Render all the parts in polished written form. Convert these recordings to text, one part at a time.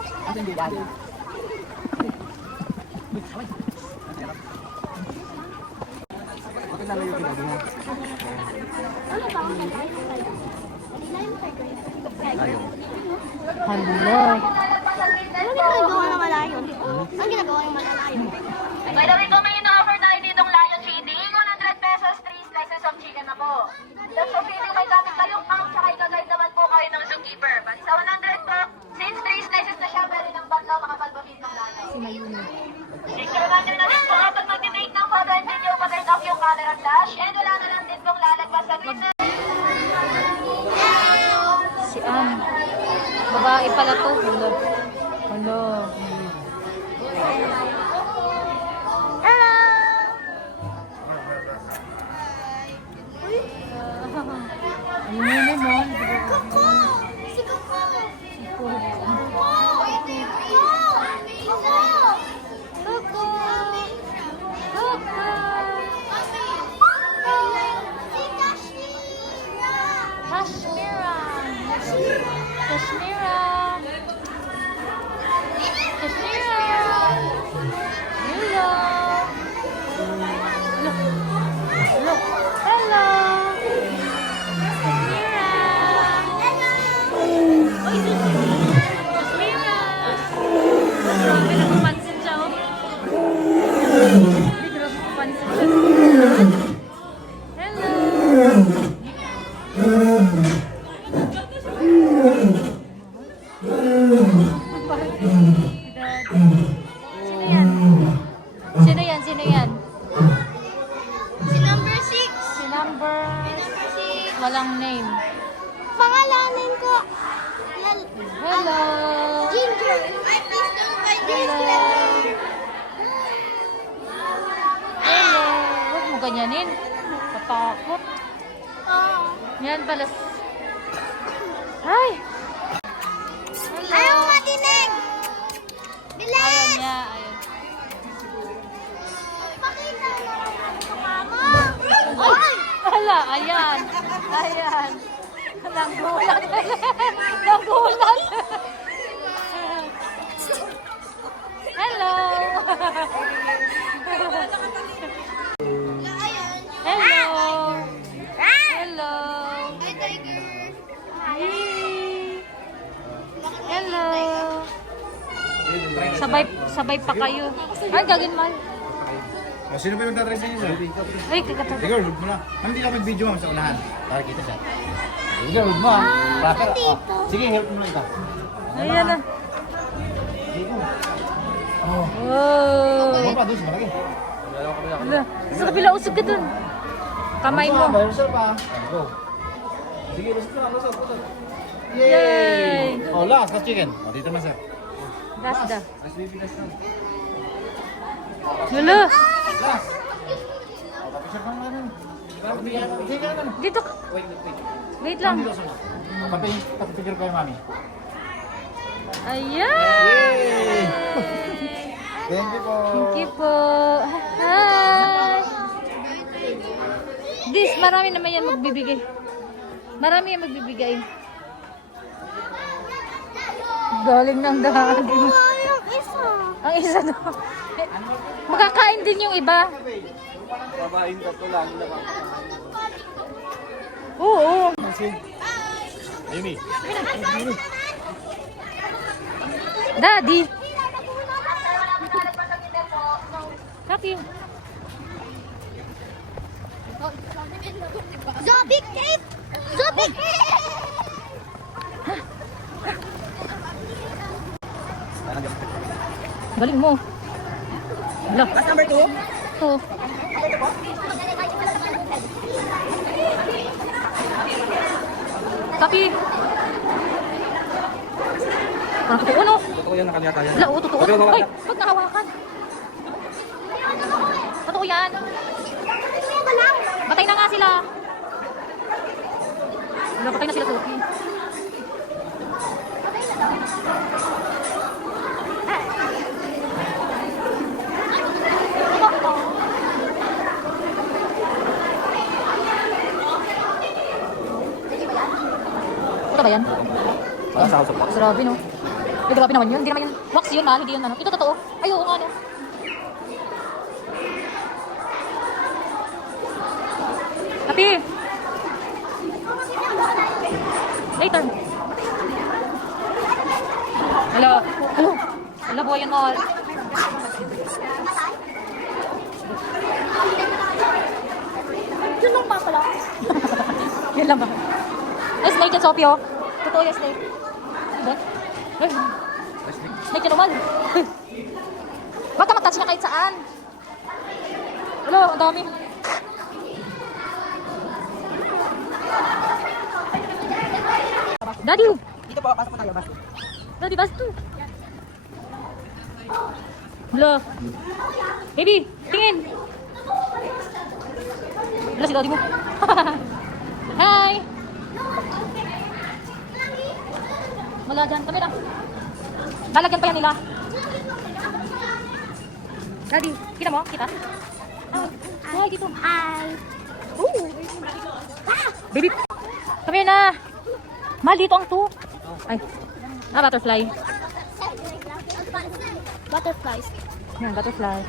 Asan din yan? Bakit nalayo kita mo? Ano ba? Ayaw. Hello. Ano ginagawa ng malayon? Ano ginagawa ng malayon? By the way, kung may ina-offer tayo ditong lion feeding, 100 pesos, 3 slices of chicken na po. Tapos sa feeding, may gamit tayong pang, tsaka ika-guide naman po kayo ng zookeeper. Bali sa 100 po, since 3 slices na siya, pwede ng baglaw makapalpamit ng lion. Just a reminder na din po, kapag mag-debate ng photo and video, pa-turn off yung camera flash, and wala na lang din pong lalagpas sa green na. Si Ann. Babae pala to. Hello. Hello. Ayun na mo. Kuko! Si Kuko! Kuko! Kuko! Kuko! Si Kashmira! Kashmira. Kashmira. Kashmira. Hello. Look. Hello. Kashmira. Oy, Kashmira. Grabe na kupansin siya, oh. Hindi, grabe kupansin siya. Hello. Sino yan? Sino yan? Si number 6! Si number... Number 6! Walang name. Pangalanin ko! Hello! Ginger! Ay, please don't find Hello! Hello! Huwag mo ganyanin. Katakot. Oh. Yan pala. Ay! Ayaw matinig! Bilis! Ayaw niya. Ayaw. Pakita mo naman ang mukha mo! Ay! Hala! Ayan! Ayan! Nanggulat! Nanggulat! Hello! Hello! Hello! Hi, Tiger! Hi! Hello! Sabay pa kayo. Ay, gagin man. O, sino ba yung tatry sa inyo? Ay, kakatot. Sige, hold mo na. Ma'am, hindi ka mag-video ma'am sa unahan. Para kita siya. Sige, hold mo ah. Para- Sige, help mo na ikaw. Ayan na. Sige. Oh. Wow! Ano pa doon sa malaki? Hala, sa kabila, usog ka dun. Kamay mo. By yourself ah. Go. Sige, lusot na, lusot. Yay! Oh, last chicken. Oh, dito na sir. Last da. Last baby, last na. Hala, Last. Oh, tapos siya kang ano. Sige ka naman. dito ka. Wait lang. Dito sa Pati-figure kayo, mami. Ayan! Thank you po. Thank you po. Hi! This, marami naman yan magbibigay. Marami yan magbibigay. Galing ng dahil. Yung isa! Ang isa doon. Makakain din yung iba. Babain ka to lang. Oo. Amy. Daddy. Copy. Zombie cave! Zombie cave! Galing mo. Hala. Last number 2. Ito. Copy. Ah, totoo no? Totoo yan, nakaliata yan. Wala, oo, totoo. Huwag hawakan. Ay, wag nahawakan. Totoo yan. Patay na nga sila. Wala, patay na sila, Sophie. Ito ba yan? Para sa house of wax. Grabe no? Ay, grabe naman yun. Hindi naman yun. Wax yun, mahal. Hindi yun ano. Ito totoo. Ay, oo nga, no. Happy! Later. Hello. Hello. Hello, boy and all. Yun lang pa pala. Yan lang ba? Ay, snake yan, Sophie, oh. Totoo yan, snake. Ano? Ay, snake yan naman. Huwag ka mag-touch niya kahit saan. Hello, ang dami. Daddy! Dito po, pasok po tayo. Basta. Daddy, basto. Hello. Baby, tingin. Hello, si daddy mo. Hi! Wala dyan. Kami lang. Lalagyan pa yan nila. Daddy, kita mo? Kita? Hi, dito. Hi. Ooh. Baby, kami na. Mahal dito ang to. Ay. Butterfly. Butterflies. Yan, butterfly.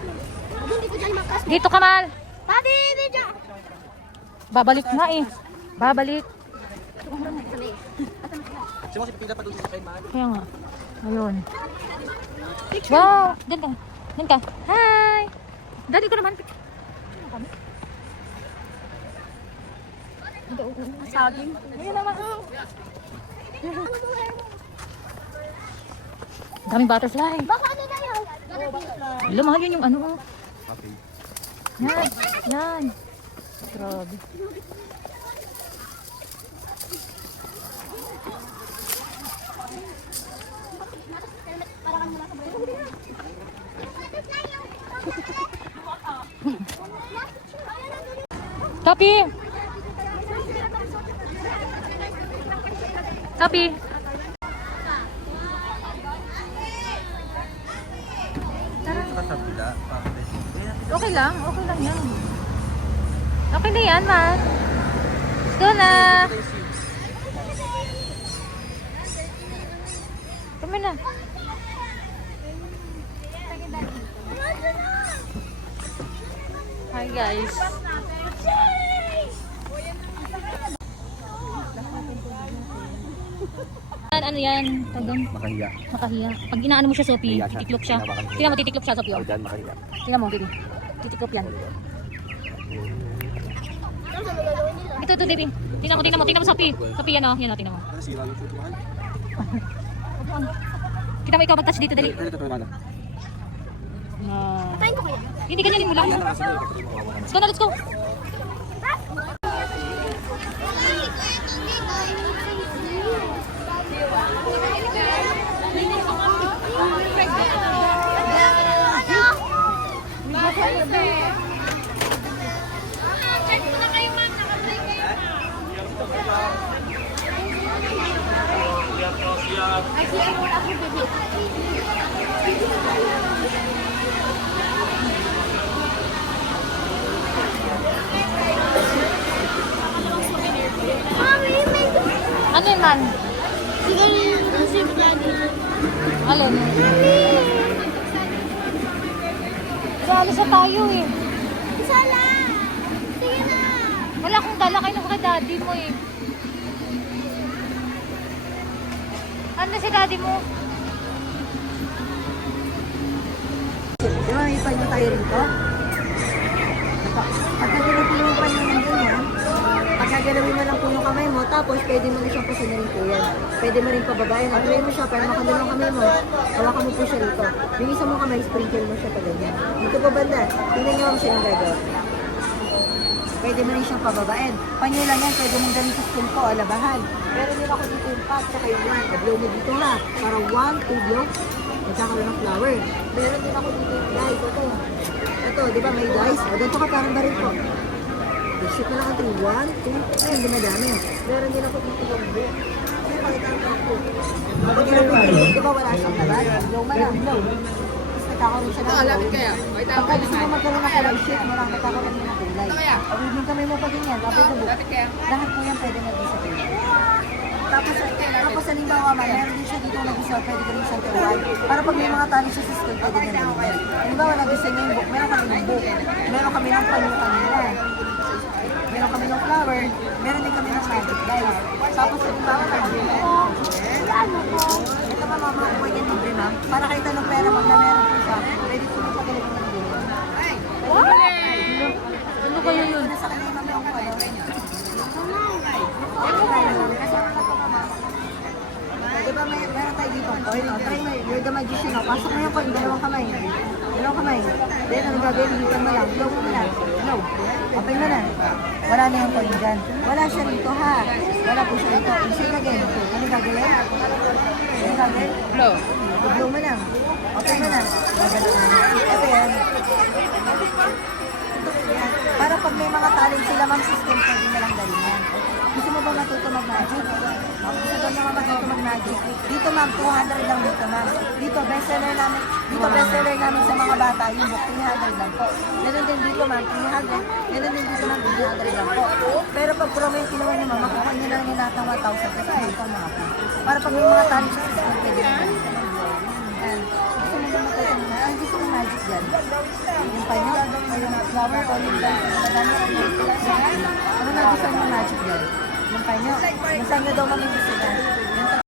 Hindi ko dyan makas. Dito ka, Mal. Daddy, video. Babalik nga eh. Babalik. Sino si Pipila pa doon sa kay Mahal? Kaya nga. Ayun. Wow! Diyan ka. Diyan ka. Hi! Dali ko naman. Saging. Ayun naman. Daming butterfly. Baka ano na yun? Alam, mahal yun yung ano. Okay. Yan. Yan. Grabe. Copy. Copy. Okay lang yan. Okay na yan, man. Let's go na. Kami na. Hi guys. Ano yan? Tagang Makahiya. makahiya. Pag inaano mo siya, Sophie, Mahiya siya. titiklop siya. Hinawakan. Tingnan mo, titiklop siya, Sophie. Oh. Dyan, makahiya. Tingnan mo, baby. Titiklop yan. Ito, baby. Tingnan mo, Sophie. Sophie, yan o. Yan o, tingnan mo. Nasira yung shoot, Mahal. Kita mo ikaw mag-touch dito, dali. Ito, Mahal. Tayin ko kaya. Hindi ganyanin mo lang. Yan lang kasi. Let's go na, let's go. Ano yun, man? Sige, receive daddy. Alin? Alis na tayo eh. Isa lang. Sige na. Wala akong dala kayo ng kay daddy mo eh. Ano si daddy mo? Di ba may panyo tayo rito? Pagka pinipili mo panyo ng ganyan, pagkagalawin mo lang po yung kamay mo, tapos pwede mo na siyang pasanin po yan. Pwede mo rin pababayan. Try mo siya, para makandala ang kamay mo. Hawakan mo po siya rito. Yung isa mo kamay, sprinkle mo siya pa ganyan. Dito po banda, tingnan nyo siya ng gagawa. Pwede mo rin siyang pababain. Panyo lang yan, pwede mong gamit sa school ko o labahan. Pero din ako dito yung pot, tsaka yung one. Pag-blow mo dito ha, para 1, 2 blocks, nagkakaroon ng flower. Meron din ako dito yung dice. Ito, di ba may dice? O, dito ka parang baril ko. Isip na lang ito, 1, 2, ayun, dumadami. Meron din ako dito yung book. Ay, pakita ko. Pag ginagawa, di ba wala siyang labas? Blow mo lang, blow. Tapos nagkakaroon siya ng flow. Pagka gusto mo magkaroon ng kulay sheet, mo lang nagkakaroon din ng kulay. O, yung kamay mo pa din yan, tapos sa book. Lahat po yan pwede mag-isa. Tapos halimbawa ma'am, meron din siya dito nag-isa, pwede ko rin siyang turuan. Para pag may mga tali siya sa school, pwede na namin. Halimbawa, nag-isa niya yung book, meron kami ng book, meron kami ng panukan nila. Meron kami ng flower, meron din kami ng magic dice. Tapos halimbawa na, Ano ko? ito pa mama, pwede libre ma'am. Para kahit anong pera mag na meron po siya, pwede po siya pagaling ng libre. Ano kaya yun? Nasa kanya yung mami ang ano. Diba meron tayo dito? Okay, no? Try mo, you're the magician. No? Pasok mo yung coin, dalawang kamay. Dalawang kamay. Then, ano gagawin? Higitan mo lang. Blow mo na. Blow. Open mo na. Wala na yung coin dyan. Wala siya rito, ha? Wala po siya rito. Insert again. Ano gagawin? Ano gagawin? Blow. Blow mo na. Open mo na. Ito yan. Para pag may mga talent sila, ma'am, system, pwede na lang dalhin yan. Gusto mo ba matuto mag-magic? Gusto ba naman matuto mag-magic? Dito, ma'am, 200 lang dito, ma'am. Dito, bestseller namin. Dito, bestseller namin sa mga bata. Yung book, 300 lang po. Ganun din dito, ma'am, 300. Ganun din dito, ma'am, 300 lang po. Pero pag promo yung kinuha niyo, ma'am, makuha niyo lang yung lahat ng 1,000 kasi may ito, mga po. Para pag may mga talent sa system, pwede na lang. Yan. Gusto mo ba matuto na? Ay, gusto mo magic dyan. Yung pa nyo, o yung flower, o yung ano na gusto mo magic dyan? Yung pa nyo. Yung sa inyo daw mami gusto dyan.